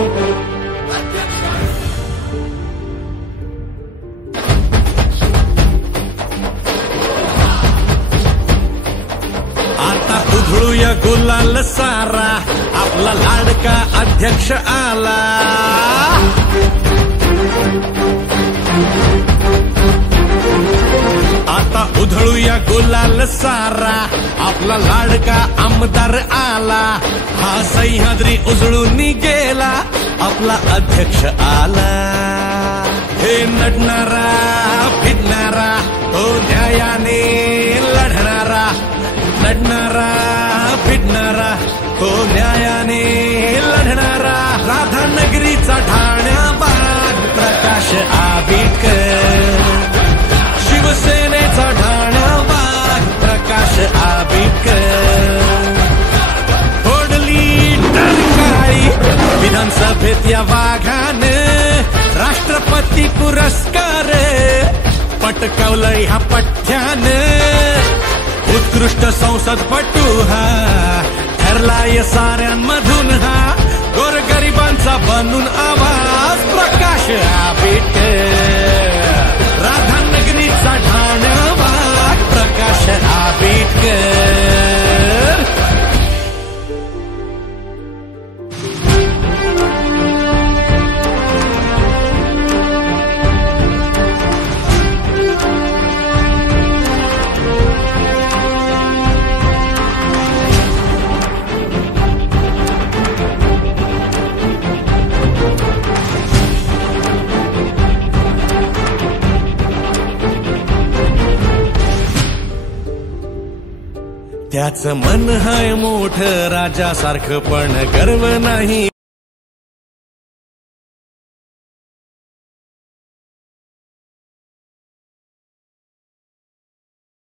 आता उधळूया गुलाल सारा, आपला लाडका अध्यक्ष आला. आता उधळूया गुलाल सारा, आपला लाडका आमदार आला. हा सह्याद्री उजळून गेला, आपला अध्यक्ष आला. हे नटणारा फिरणारा, तो न्यायाने लढणारा. लढणारा फिरणारा, तो न्यायाने लढणारा. राधानगरीचा ठाण्या बाग प्रकाश आंबेडकर. शिवसेनेचा ठाण्या बाग प्रकाश आंबेडकर. फोडली टरकाळी विधानसभेत या वाघानं. राष्ट्रपती पुरस्कार पटकावलंय ह्या पठ्ठ्यानं. उत्कृष्ट संसदपटू हा ठरलाय साऱ्यांमधून हा. गोरगरिबांचा बनून आवाज प्रकाश आंबेडकर. राधानगरीचा ठाण्या बाग प्रकाश आंबेडकर. त्याच मन हाय मोठ राजासारखं, पण गर्व नाही